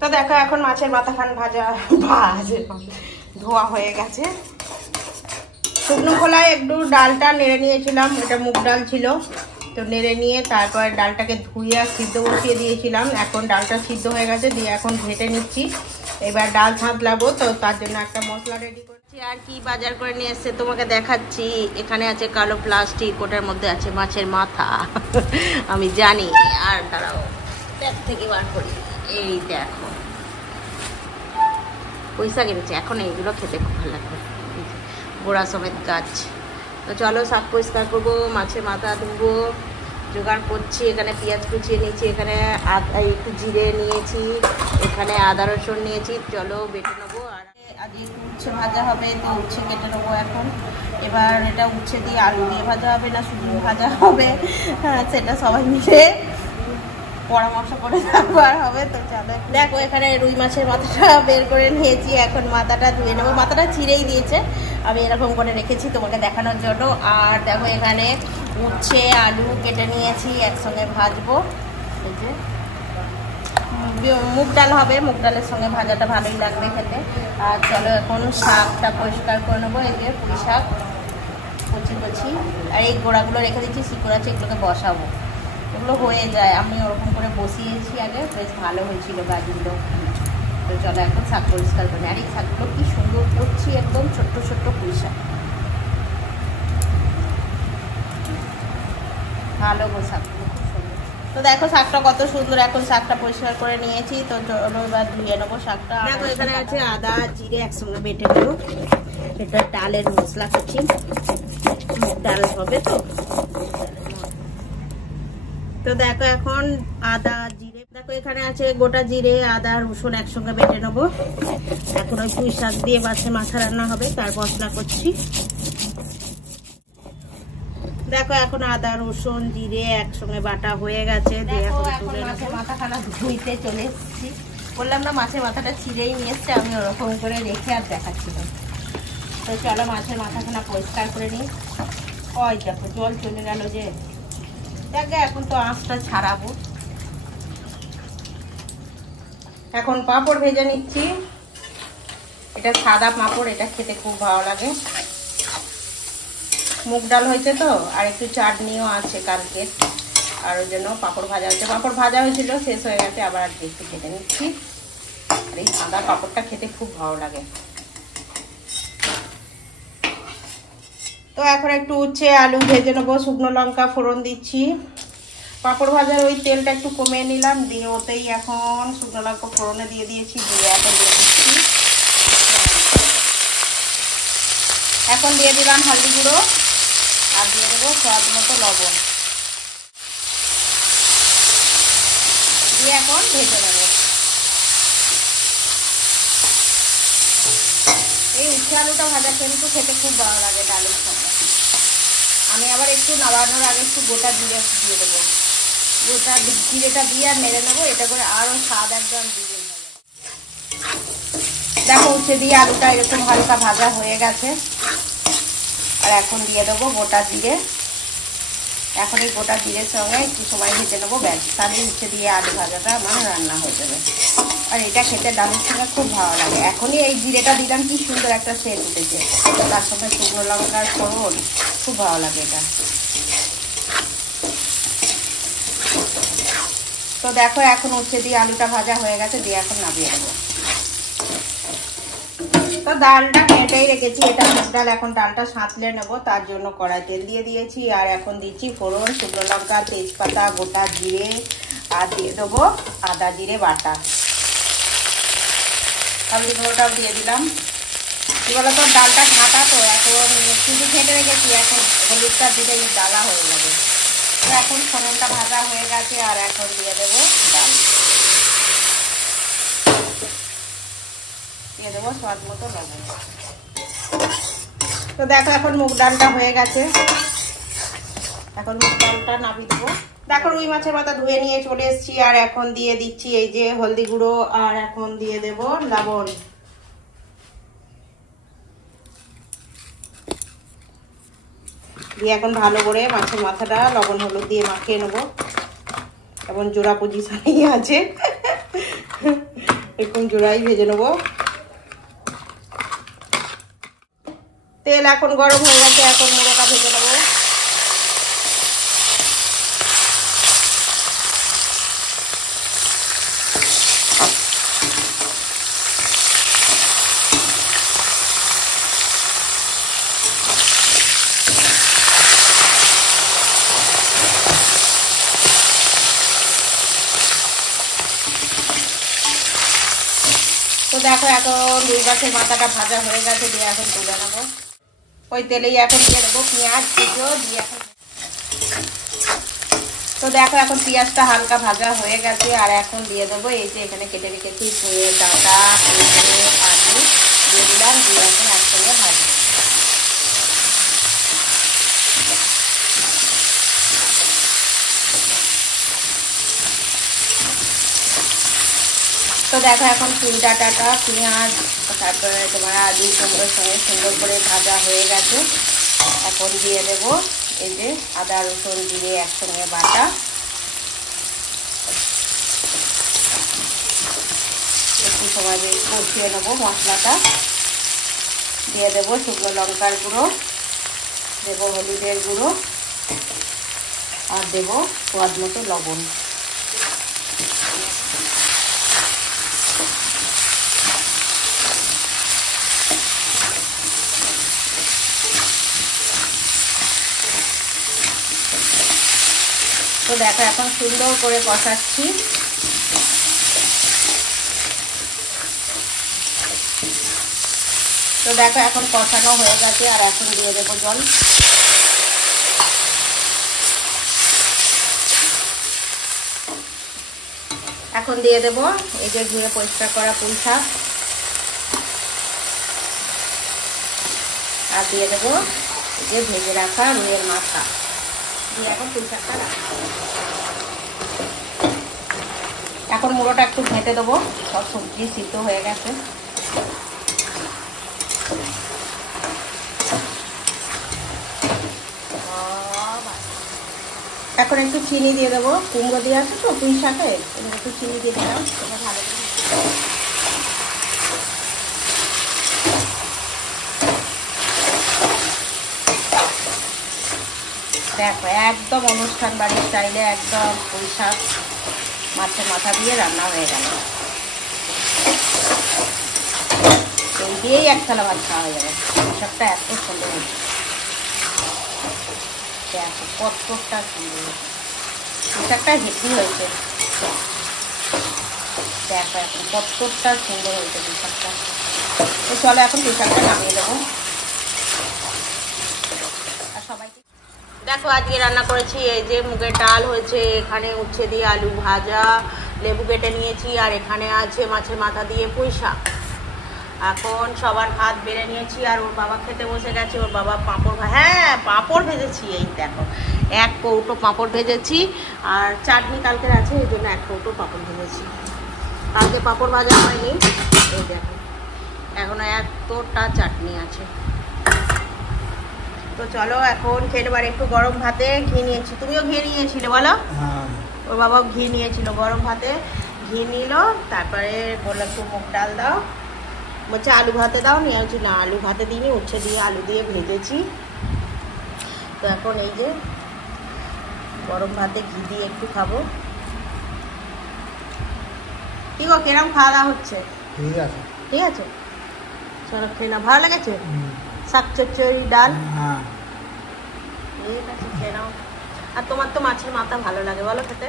তো দেখো এখন মাছের মাথাখান ধোয়া হয়ে গেছে। শুকনো খোলায় একটু ডালটা নেড়ে নিয়েছিলাম, এটা মুগ ডাল ছিল, তো নেড়ে নিয়ে তারপর ডালটাকে ধুয়ে সিদ্ধ বসিয়ে দিয়েছিলাম। এখন ডালটা সিদ্ধ হয়ে গেছে, দিয়ে এখন ঘেটে নিচ্ছি। এবার ডাল ছাঁতলাবো, তো তার জন্য একটা মশলা রেডি করছি। আর কি বাজার করে নিয়ে এসছে তোমাকে দেখাচ্ছি। এখানে আছে কালো প্লাস্টিক, ওটার মধ্যে আছে মাছের মাথা। আমি জানি, আর দাঁড়াও ব্যাগ থেকে বার করি। এই দেখো পয়সা কেটেছে, এখন এইগুলো খেতে খুব ভালো লাগবে, গোড়া সমেত গাছ। তো চলো শাক পরিষ্কার করবো, মাছের মাথা ধুবো, জোগাড় করছি। এখানে পেঁয়াজ কুচিয়ে নিয়েছি, এখানে একটু জিরে নিয়েছি, এখানে আদা রসুন নিয়েছি। চলো বেটে নেবো। আর আজকে একটু উচ্ছে ভাজা হবে, তো উচ্ছে কেটে নেবো এখন। এবার এটা উচ্ছে দিয়ে আলু দিয়ে ভাজা হবে না শুধু ভাজা হবে, সেটা সবাই মিলে পরামর্শ করে আর হবে। তো চলো দেখো এখানে রুই মাছের মাথাটা বের করে নিয়েছি, এখন মাথাটা ধুয়ে নেবো। মাথাটা ছিঁড়েই দিয়েছে, আমি এরকম করে রেখেছি তোমাকে দেখানোর জন্য। আর দেখো এখানে উচ্ছে আলু কেটে নিয়েছি, একসঙ্গে ভাজবো। এই যে মুগ ডাল হবে, মুগ ডালের সঙ্গে ভাজাটা ভালোই লাগবে খেতে। আর চলো এখন শাকটা পরিষ্কার করে নেবো। এই যে পুঁই শাক কচি কচি, আর এই গোড়াগুলো রেখে দিচ্ছি, শিকড় আছে, এগুলোকে বসাবো। এগুলো হয়ে যায়, আমি ওরকম করে বসিয়েছি আগে, বেশ ভালো হয়েছিল গাছগুলো। তো চলো এখন শাক পরিষ্কার করে। আর এই শাকগুলো কি সুন্দর করছি, একদম ছোট্ট ছোট্ট পুঁই শাক, ভালো গো শাকগুলো খুব সুন্দর। তো দেখো শাকটা কত সুন্দর, এখন শাকটা পরিষ্কার করে নিয়েছি। তো চলো এবার ধুয়ে নেবো শাকটা। দেখো এখানে আছে আদা জিরে একসঙ্গে বেটে নেবো, এটা ডালের মশলা করছি, ডাল হবে। তো দেখো এখন আদা জিরে, দেখো এখানে আছে গোটা জিরে আদা রসুন একসঙ্গে বেটে নেবো। এখন ওই পুঁই শাক দিয়ে মাছের মাথা রান্না হবে, তার মশলা করছি। দেখো এখন আদা রসুন জিরে একসঙ্গে বাটা হয়ে গেছে, দিয়ে এখন মাছের মাথাখানা ধুইতে চলে এসেছি। বললাম না মাছের মাথাটা ছিঁড়েই নিয়ে এসছে, আমি ওরকম করে রেখে আর দেখাচ্ছিলাম। তো চলো মাছের মাথাখানা পরিষ্কার করে নিই। ওই দেখো জল চলে গেল যে, দেখো এখন তো আঁচটা ছাড়াবো। এখন পাঁপড় ভেজে নিচ্ছি, এটা সাদা পাঁপড়, এটা খেতে খুব ভালো লাগে। মুগ ডাল হয়েছে তো, আর একটু চাটনিও আছে কালকে, আর ওই জন্য পাঁপড় ভাজা হয়েছে। পাঁপড় ভাজা হয়েছিল, শেষ হয়ে গেছে, আবার আজকে একটু খেতে নিচ্ছি। আর এই সাদা পাঁপড়টা খেতে খুব ভালো লাগে। তো এখন একটু উচ্ছে আলু ভেজে নেবো, শুকনো লঙ্কা ফোড়ন দিচ্ছি। পাঁপড় ভাজার ওই তেলটা একটু কমিয়ে নিলাম, দিয়ে ওতেই এখন শুকনো লঙ্কা ফোড়নে দিয়ে দিয়েছি, দিয়ে এখন দিয়ে দিচ্ছি। এখন দিয়ে দিলাম হলদি গুঁড়ো, আর দিয়ে দেবো স্বাদ মতো লবণ, দিয়ে এখন ভেজে নেবো। এই উচ্ছে আলুটা ভাজা কিন্তু খেতে খুব ভালো লাগে ডালের সঙ্গে। আমি আবার একটু নাড়ানোর আগে একটু গোটা জিরে দিয়ে দেবো, গোটা জিরেটা দিয়ে আর নেড়ে নেবো, এটা করে আরও স্বাদ একদম দিয়ে হবে। দেখো উচ্ছে দিয়ে আলুটা এরকম হালকা ভাজা হয়ে গেছে, আর এখন দিয়ে দেবো গোটা জিরে। এখন এই গোটা জিরের সঙ্গে একটু সময় ভেজে নেবো, ব্যাস, তাহলে উচ্ছে দিয়ে আলু ভাজাটা মানে রান্না হয়ে যাবে। আর এটা খেতে ডালের সঙ্গে খুব ভালো লাগে। এখনই এই জিরেটা দিলাম, কি সুন্দর একটা সেন্ট উঠেছে, তার সঙ্গে শুকনো লঙ্কার ফোড়ন, খুব ভালো লাগে এটা। তো দেখো এখন উচ্ছে দিয়ে আলুটা ভাজা হয়ে গেছে, দিয়ে এখন নামিয়ে দেবো। তো ডালটা কেটেই রেখেছি, এটা মুগ ডাল। এখন ডালটা সাঁতলে নেবো, তার জন্য কড়াই তেল দিয়ে দিয়েছি, আর এখন দিচ্ছি ফোড়ন, শুকনো লঙ্কা, তেজপাতা, গোটা জিরে, আর দিয়ে দেবো আদা জিরে বাটা। হলদি গুঁড়োটাও দিয়ে দিলাম। কি বলতো ডালটা ঘাঁটা, তো এখন শুধু ঘেঁটে রেখেছি, এখন হলুদটা দিলে ডালা হয়ে যাবে। তো এখন ফোড়নটা ভাজা হয়ে গেছে, আর এখন দিয়ে দেবো ডাল, দিয়ে দেবো স্বাদ মতো লবণ। তো দেখো এখন মুগ ডালটা হয়ে গেছে, এখন মুগ ডালটা নামিয়ে দেবো। দেখো রুই মাছের মাথা ধুয়ে নিয়ে চলে এসেছি, আর এখন দিয়ে দিচ্ছি এই যে হলদি গুঁড়ো, আর এখন দিয়ে দেবো লবণ। দিয়ে এখন ভালো করে মাছের মাথাটা লবণ হলুদ দিয়ে মাখিয়ে নেবো। এখন জোড়া পজিশনেই আছে। এরকম জোড়াই ভেজে নেবো। তেল এখন গরম হয়ে গেছে, এখন মুড়োটা ভেজে নেবো। তো দেখো এখন রুই মাছের মাথাটা ভাজা হয়ে গেছে, দিয়ে এখন তুলে নেবো। ওই তেলেই এখন দিয়ে দেবো পেঁয়াজ কুচো দিয়ে এখন। তো দেখো এখন পেঁয়াজটা হালকা ভাজা হয়ে গেছে, আর এখন দিয়ে দেবো এই যে এখানে কেটে রেখেছি পুঁইয়ের ডাঁটা, আলু দিয়ে দিলাম, দিয়ে এখন একসঙ্গে ভাজবো। তো দেখো এখন পুঁই ডাঁটাটা, পেঁয়াজ, তারপরে তোমার আলু কুমড়োর সঙ্গে সুন্দর করে ভাজা হয়ে গেছে। এখন দিয়ে দেবো এই যে আদা রসুন জিরে একসঙ্গে বাটা, একটু সময় কষিয়ে নেবো মশলাটা। দিয়ে দেবো শুকনো লঙ্কার গুঁড়ো, দেবো হলুদের গুঁড়ো, আর দেবো স্বাদ মতো লবণ। তো দেখো এখন সুন্দর করে কষাচ্ছি। তো দেখো এখন কষানো হয়ে গেছে, আর এখন দিয়ে দেবো জল। এখন দিয়ে দেবো এই যে ধুয়ে পরিষ্কার করা পুঁই শাক, আর দিয়ে দেবো এই যে ভেজে রাখা রুইয়ের মাথা, দিয়ে এখন পুঁই শাকটা রাখবো। এখন মুড়োটা একটু ঘেঁটে দেবো, সব সবজি সিদ্ধ হয়ে গেছে। এখন একটু চিনি দিয়ে দেবো, কুমড়ো দিয়ে আছে তো পুঁই শাকে, একটু চিনি দিয়ে দিলাম, ভালো করে। দেখো একদম অনুষ্ঠান বাড়ির স্টাইলে একদম পুঁই শাক মাছের মাথা দিয়ে রান্না হয়ে গেল। এই দিয়েই এক থালা ভাত খাওয়া হয়ে যাবে। পুঁই শাকটা এত সুন্দর হয়েছে, দেখো কতটা সুন্দর হয়েছে, পুঁই শাকটা হেভি হয়েছে। দেখো এখন কতটা সুন্দর হয়েছে পুঁই শাকটা। তো চলো এখন পুঁই শাকটা নামিয়ে দেবো। আর সবাইকে দেখো আজকে রান্না করেছি এই যে মুগের ডাল হয়েছে, এখানে উচ্ছে দিয়ে আলু ভাজা, লেবু কেটে নিয়েছি, আর এখানে আছে মাছের মাথা দিয়ে পুঁই শাক। এখন সবার ভাত বেড়ে নিয়েছি, আর ওর বাবা খেতে বসে গেছে। ওর বাবা পাঁপড়, হ্যাঁ পাঁপড় ভেজেছি, এই দেখো এক কৌটো পাঁপড় ভেজেছি, আর চাটনি কালকের আছে এই জন্য এক কৌটো পাঁপড় ভেজেছি। কালকে পাঁপড় ভাজা হয়নি, এই দেখো এখনো এতটা চাটনি আছে। তো চলো এখন খেতে পারে। একটু গরম ভাতে ঘি নিয়েছি, তুমিও ঘি নিয়েছিলে বলো? ওর বাবা ঘি নিয়েছিল, গরম ভাতে ঘি নিল। তারপরে বললাম একটু মুগ ডাল দাও, বলছে আলু ভাতে দাও, নিয়ে হচ্ছে না আলু ভাতে দিইনি, উচ্ছে দিয়ে আলু দিয়ে ভেজেছি। তো এখন এই যে গরম ভাতে ঘি দিয়ে একটু খাবো। কি গো কিরম খাওয়া দাওয়া হচ্ছে? ঠিক আছে, ঠিক আছে, চলো খেয়ে নাও। ভালো লেগেছে? শাক চচ্চড়ি ডাল, ঠিক আছে খেয়ে নাও। আর তোমার তো মাছের মাথা ভালো লাগে বলো খেতে?